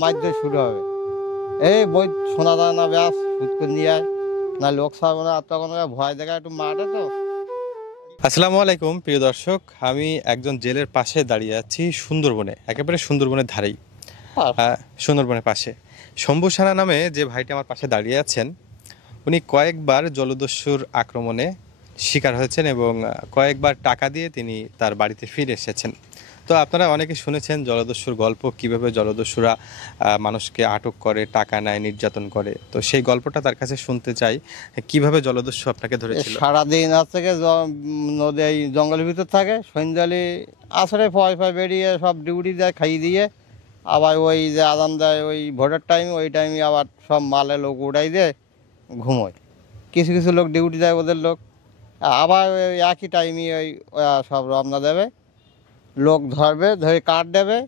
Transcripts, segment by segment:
মাইর শুরু হবে। এই বই শোনা যায় না, ব্যাস সুদ করে নিয়ে আয়, না লোক ছাড়বো না। আর তখন ওরা ভয় দেখা একটু মাঠে তো। আসসালামু আলাইকুম প্রিয় দর্শক, আমি একজন জেলের পাশে দাঁড়িয়ে আছি সুন্দরবনে, একেবারে সুন্দরবনের ধারেই। আর সুন্দরবনের পাশে শম্ভু সানা নামে যে ভাইটি আমার পাশে দাঁড়িয়ে আছেন, উনি কয়েকবার জলদস্যুর আক্রমণে শিকার হয়েছেন এবং কয়েকবার টাকা দিয়ে তিনি তার বাড়িতে ফিরে এসেছেন। তো আপনারা অনেকে শুনেছেন জলদস্যুর গল্প, কিভাবে জলদস্যুরা মানুষকে আটক করে, টাকা নেয়, নির্যাতন করে। তো সেই গল্পটা তার কাছে শুনতে চাই, কিভাবে জলদস্যু আপনাকে ধরেছিল। সারাদিন আজ থেকে নদী এই জঙ্গলের ভিতর থাকে, সন্ধ্যালে আসরে পয় পয় বেরিয়ে সব ডিউটি দেয়, খাইয়ে দিয়ে আবার ওই যে আদান দেয় ওই ভোটের টাইম, ওই টাইমে আবার সব মালে লোক উড়াই দিয়ে ঘুমোয়। কিছু কিছু লোক ডিউটি দেয়, ওদের লোক আবার ওই একই টাইমে ওই ওরা সব রওনা দেবে, লোক ধরবে, ধরে কাঠ দেবে।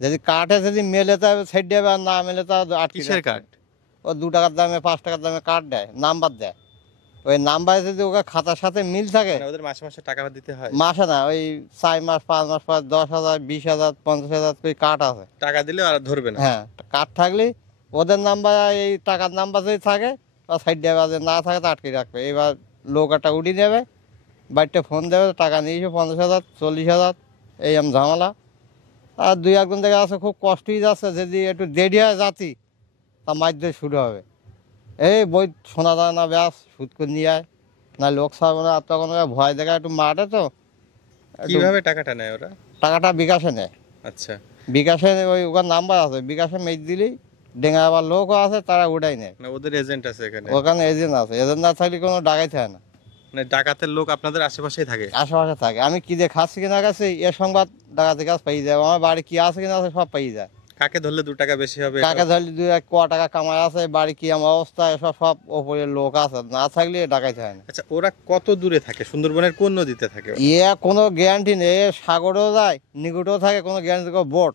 যদি কাঠে যদি মেলে তো সাইড দেবে, আর না মেলে তো আটকে কিসের রাখবে। কার্ড? ও 2 টাকার দামে 5 টাকার দামে কাঠ দেয়, নাম্বার দেয়। ওই নাম্বারে যদি ওকে খাতার সাথে মিল থাকে, মানে ওদের মাসে মাসে টাকা দিতে হয়? মাসে না, ওই 4 মাস 5 মাস পর 10,000 20,000 50,000 করে কাঠ আছে। টাকা দিলে আর ধরবে না? হ্যাঁ, কাঠ থাকলে ওদের নাম্বার, এই টাকার নাম্বার যদি থাকে ও সাইড দেবে, আর যদি না থাকে তো আটকে রাখবে। এবার লোক একটা উঠিয়ে নেবে, বাড়িতে ফোন দেবে, টাকা নিয়েছো 50,000 40,000, এই আম ঝামেলা। আর 2-1 জায়গা আছে খুব কষ্টই যাচ্ছে, যদি একটু দেরি হয় যাতি তা মাইর শুরু হবে। এই বই শোনা যায় না, ব্যাস সুদ করে নিয়ে আয়, না লোক ছাড়বো না। আর তখন ওরা ভয় দেখা একটু মাঠে তো, একটু কিভাবে টাকাটা নেয় ওরা? টাকাটা বিকাশে নেয়। আচ্ছা। বিকাশে ওই ওখানে নাম্বার আছে, বিকাশে মেজ দিলেই ডেঙ্গা আবার লোকও আছে, তারা উঠাই নেয়। না, ওদের এজেন্ট আছে এখানে? ওখানে এজেন্ট আছে, এজেন্ট না থাকলে কোনো ডাকাইতে হয় না। মানে ডাকাতের লোক আপনাদের আশেপাশেই থাকে? আশেপাশে থাকে, আমি কি দিয়ে খাচ্ছি কিনা গেছি এ সংবাদ ডাকাতের কাছে পাই যায়, আমার বাড়ি কি আছে কিনা আছে সব পাই যায়। কাকে ধরলে 2 টাকা বেশি হবে? কাকে ধরলে 2-1 টাকা কামাই আছে, বাড়ি কি আমার অবস্থা, এসব সব ওপরের লোক আছে, না থাকলে ডাকাইতে হয় না। আচ্ছা, ওরা কত দূরে থাকে? সুন্দরবনের কোন নদীতে থাকে ওরা? কোনো গ্যারান্টি নেই, এ সাগরেও যায়, নিকটেও থাকে, কোনো গ্যারান্টি। বোট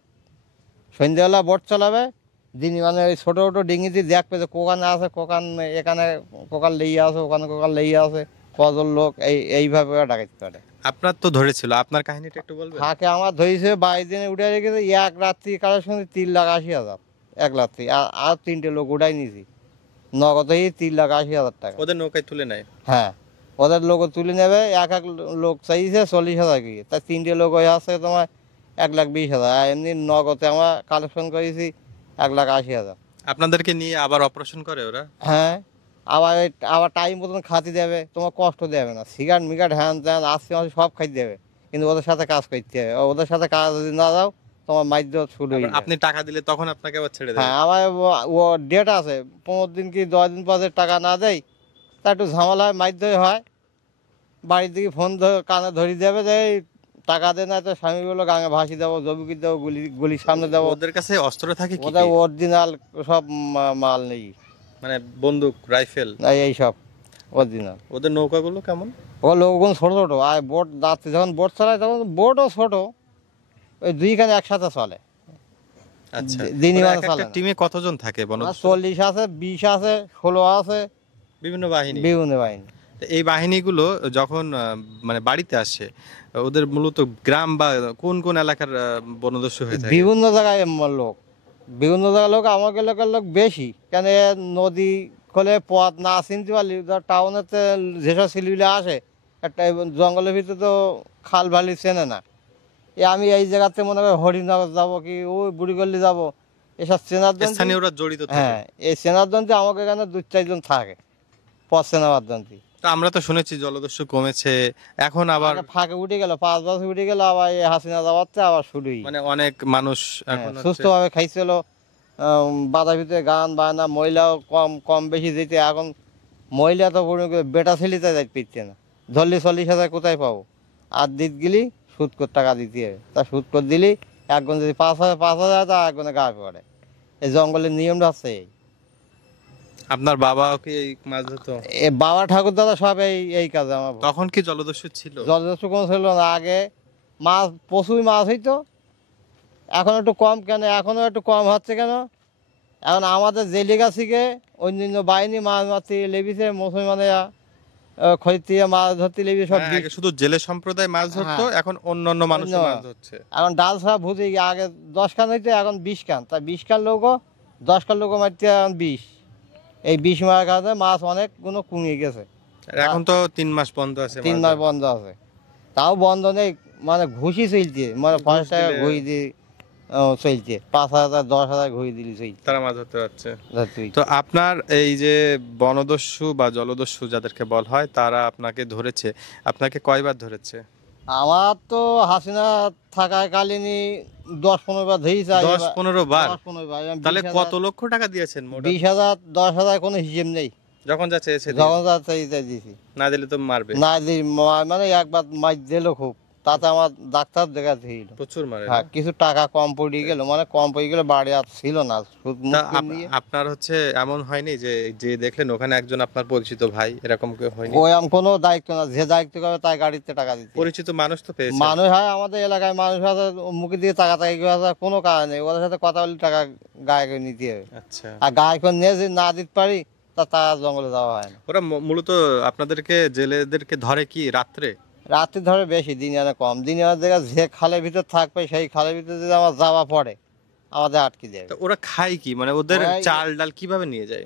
সন্ধ্যাবেলা বোট চালাবে, দিন মানে ওই ছোটো ছোটো ডিঙিতে দেখবে যে কোকানে আছে, কোকান এখানে কোকাল লেগে আছে, ওখানে কোকাল লেগে আছে, কজন লোক এইভাবে ওরা ডাকাইতে পারে। আপনার তো ধরেছিল, আপনার কাহিনীটা একটু বলবেন? ফাঁকে আমার ধরেছে 22 দিনে উঠে রেখেছে, এক রাত্রি কারোর সঙ্গে 3,80,000 এক রাত্রি। আর 3টে লোক উঠাই নিয়েছি, নগদেই 3,80,000 টাকা। ওদের নৌকায় তুলে নেয়? হ্যাঁ, ওদের লোক তুলে নেবে। এক এক লোক চাইছে 40,000 কি, তাই 3টে লোক হয়ে আসছে তোমার 1,20,000। আর এমনি নগদে আমরা কালেকশন করেছি 1,80,000। আপনাদেরকে নিয়ে আবার অপারেশন করে ওরা? হ্যাঁ, আবার টাইম মতন খাতি দেবে, তোমার কষ্ট দেবে না, সিগারেট মিগারেট হ্যান ত্যান আসছে মাসে সব খাইতে দেবে, কিন্তু ওদের সাথে কাজ করতে হবে। ওদের সাথে কাজ যদি না দাও, তোমার মাইর শুরু হয়ে যাবে। আপনি টাকা দিলে তখন আপনাকে আবার ছেড়ে দেবে? হ্যাঁ, আমার ও ডেট আছে, 15 দিন কি 10 দিন পর যদি টাকা না দেয় তা একটু ঝামেলা হয়, মাইর হয়। বাড়ির দিকে ফোন কানে ধরি দেবে যে এই টাকা দে, না তো স্বামীগুলো গাঙে ভাসি দেবো, জবিকি দেবো, গুলির সামনে দেবো। ওদের কাছে অস্ত্র থাকে কি ওদের কি? অরিজিনাল সব মাল নেই, মানে বন্দুক, রাইফেল? এই সব অরিজিনাল। ওদের নৌকাগুলো কেমন? ও লোকগুলো ছোটো ছোটো, আর বোট যাচ্ছে যখন বোট চালায় তখন বোটও ছোটো, ওই দুইখানে একসাথে চলে। আচ্ছা। দিনই ওরা মানে এক একটা চলে না। টিমে কতজন থাকে বনদস্যু? 40 আছে, 20 আছে, 16 আছে, বিভিন্ন বাহিনী? বিভিন্ন বাহিনী। তো এই বাহিনীগুলো যখন মানে বাড়িতে আসে, ওদের মূলত গ্রাম বা কোন কোন এলাকার বনদস্যু হয়ে থাকে? বিভিন্ন জায়গায় লোক, বিভিন্ন জায়গার লোক, আমার এলাকার লোক বেশি। কেন এ নদী খোলে পথ না চিনতে পারলি, টাউনেতে যেসব ছেলেগুলো আসে, একটা জঙ্গলের ভিতরে তো খাল ভালি চেনে না। আমি এই জায়গাতে মনে করি হরিণনগর যাবো কি ওই বুড়িগল্লি যাবো, এসব চেনার জন্য। স্থানীয়রা জড়িত থাকে? হ্যাঁ, এই চেনার জন্য আমাকে এখানে 2-4 জন থাকে, পথ চেনাবার জন্য। তো আমরা তো শুনেছি জলদস্যু কমেছে, এখন আবার ফাঁকে উঠে গেল, 5 বছর উঠে গেল, আবার এই হাসিনা যাওয়াতে আবার শুরুই। মানে অনেক মানুষ এখন হচ্ছে সুস্থভাবে খাইছিল, বাজার ভিতরে গান বায়না, মহিলাও কম কম বেশি যেতে। এখন মহিলা তো বেটা ছেলিতে যাই পিচ্ছে না, ধরলি 40,000 কোথায় পাবো? আর দিত গেলি সুদ করে টাকা দিতে হবে, তা সুদ করে দিলি একজন যদি 5,000 তা একজনে গা পড়ে। এই জঙ্গলের নিয়মটা আছে এই। আপনার বাবা কি এই মাছ ধরতো? এ বাবা ঠাকুর দাদা সব এই কাজে। আমার তখন কি জলদস্যু ছিল? জলদস্যু কোনো ছিল না আগে, মাছ প্রচুর মাছ হইতো। এখন একটু কম, কেন এখনও একটু কম হচ্ছে কেন, এখন আমাদের জেলিগা থেকে অন্যান্য বাহিনী মাছ মারতে লেগেছে মুসলমানেরা, খরিদ থেকে মাছ ধরতে লেগে সব হ্যাঁ, আগে শুধু জেলে সম্প্রদায় মাছ ধরতো, হ্যাঁ। এখন অন্যান্য মানুষ অন্য- মাছ ধরছে। এখন ডাল ছাড়া ভুজে আগে 10 কান হইতে এখন 20 কান, তা 20 কান লোকও 10 কান লোকও মারতে এখন 20। এই 20 মারার কারণে মাছ অনেক গুলো কমে গেছে। আর এখন তো 3 মাস বন্ধ আছে 3 মাছ মাস ধরা। বন্ধ আছে, তাও বন্ধ নেই, মানে ঘুষি চলছে, মানে 50 টাকা দিলে- ঘুষ দিয়ে চলছে, 5,000 10,000 ঘুষ দিলে চলছে তারা মাছ ধরতে পারছে। ধরতে। তো আপনার এই যে বনদস্যু বা জলদস্যু যাদেরকে বলা হয়, তারা আপনাকে ধরেছে, আপনাকে কয়বার ধরেছে? আমার তো হাসিনা থাকাকালীনই 10-15 বার ধরেছে। 10-15 বার? 10-15 বার। তাহলে কত লক্ষ টাকা দিয়েছেন মোট? 20,000 10,000 কোনো হিসেব নেই, যখন যা চেয়েছে দিয়ে? যখন যা চাইতে দিয়েছি। না দিলে তো মারবে। না দিই মানে একবার মাছ দিল খুব, তাতে আমার ডাক্তার দেখাতে ছিল। প্রচুর মারে না? হ্যাঁ, কিছু টাকা কম পড়ে গেল, মানে কম পড়ে গেলে বাড়ি আর ছিল না, সুদ তা মুক্তি নিয়ে। আপনার হচ্ছে এমন হয়নি যে যে দেখলেন ওখানে একজন আপনার পরিচিত ভাই, এরকম কেউ হয়নি? ওরকম কোনো দায়িত্ব না, যে দায়িত্ব করবে তাই গাড়িতে টাকা দিতে। পরিচিত মানুষ তো পেয়েছে? মানুষ হয় আমাদের এলাকায়, মানুষ আছে মুখের দিকে তাকাতাকি করে আছে, কোনো কারণ নেই, ওদের সাথে কথা বলে টাকা গায়ে করে নিতে হবে। আচ্ছা। আর গায়ে করে নিয়ে যদি না দিতে পারি তা তার জঙ্গলে যাওয়া হয় না। ওরা মূলত আপনাদেরকে জেলেদেরকে ধরে কি রাত্রে? রাত্রি ধরে বেশি, দিনে আনে কম। দিনে আনে দেখা যে খালের ভিতর থাকবে, সেই খালের ভিতরে যদি আমার যাওয়া পড়ে আমাদের আটকে দেবে। তো ওরা খায় কি, মানে ওদের ওরাই- চাল ডাল কিভাবে নিয়ে যায়?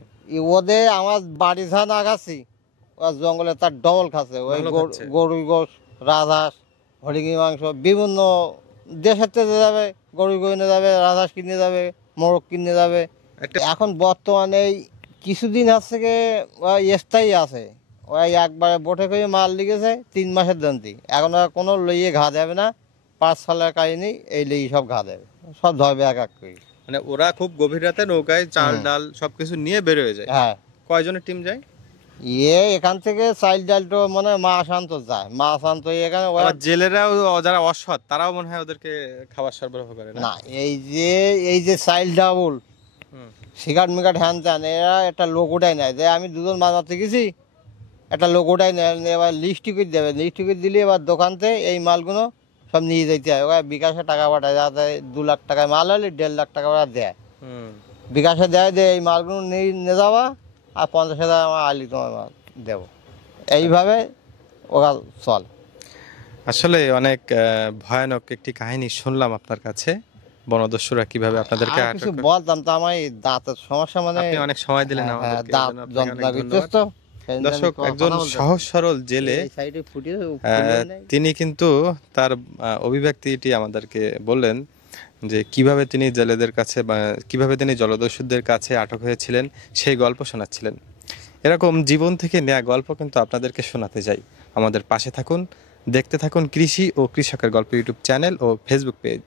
ওদের আমার বাড়ি ঝান আগাছি, ওরা জঙ্গলে তার ডবল খাচ্ছে। ওই ভালো খাচ্ছে। গরুর গোশ, রাজহাঁস, হরিণী মাংস, বিভিন্ন দেশের থেকে যাবে, গরু কিনে যাবে, রাজহাঁস কিনে যাবে, মোরগ কিনে যাবে। একটা এখন বর্তমানে এই কিছুদিন থেকে ওই স্থায়ী আছে, ওই একবারে বোটে করে মাল লিখেছে 3 মাসের দন্তি, এখন আর কোনো লইয়ে ঘা দেবে না, 5 সালের কাহিনি, এই লইয়ে সব ঘা দেবে, সব ধরবে এক এক করে। মানে ওরা খুব গভীর রাতে নৌকায় চাল ডাল সবকিছু নিয়ে বের হয়ে যায়। হ্যাঁ, কয়জনের টিম যায়? এখান থেকে চাল ডাল তো মানে মাছ আনতো যায়, মাছ আনতো এখানে ওরা। আবার জেলেরাও যারা অসৎ তারাও মনে হয় ওদেরকে খাবার সরবরাহ করে না? না, এই যে চাইল ডাবল হুম। সিগারেট মিগাট হ্যান ত্যান, এরা একটা লোক উঠাই নেয়, যে আমি দুজন মাছ মারতে গেছি, একটা লোক উঠাই নেয়, এবার লিস্টি করে দেবে, লিস্টি করে দিলে এবার দোকানতে এই মালগুলো সব নিয়ে যেতে হয়, ওরা বিকাশে টাকা পাঠায়, যাতে 2 লাখ টাকায় মাল হলে 1.5 লাখ টাকা ওরা দেয়, হুম। বিকাশে দেয়, যে এই মালগুলো নিয়ে যাওয়া, আর 50,000 আমার আলি তোমার মাল দেবো, এইভাবে ওরা চল। আসলে অনেক ভয়ানক একটি কাহিনী শুনলাম আপনার কাছে, বনদস্যুরা কিভাবে আপনাদেরকে আর আটক কিছু করে। বলতাম, তো আমার এই দাঁতের সমস্যা, মানে আপনি অনেক সময় দিলেন হ্যাঁ, আমাদেরকে, এই দাঁত জন্য আপনাকে যন্ত্রণা অনেক করতেছে ধন্যবাদ। তো, সেই জন্য দর্শক, আমি একজন কথা বলতে সহজ সরল জেলে, এই সাইডে ফুটিয়ে তিনি কিন্তু তার অভিব্যক্তিটি আমাদেরকে বললেন যে কিভাবে তিনি জেলেদের কাছে বা কিভাবে তিনি জলদস্যুদের কাছে আটক হয়েছিলেন, সেই গল্প শোনাচ্ছিলেন। এরকম জীবন থেকে নেয়া গল্প কিন্তু আপনাদেরকে শোনাতে যাই। আমাদের পাশে থাকুন, দেখতে থাকুন কৃষি ও কৃষকের গল্প ইউটিউব চ্যানেল ও ফেসবুক পেজ।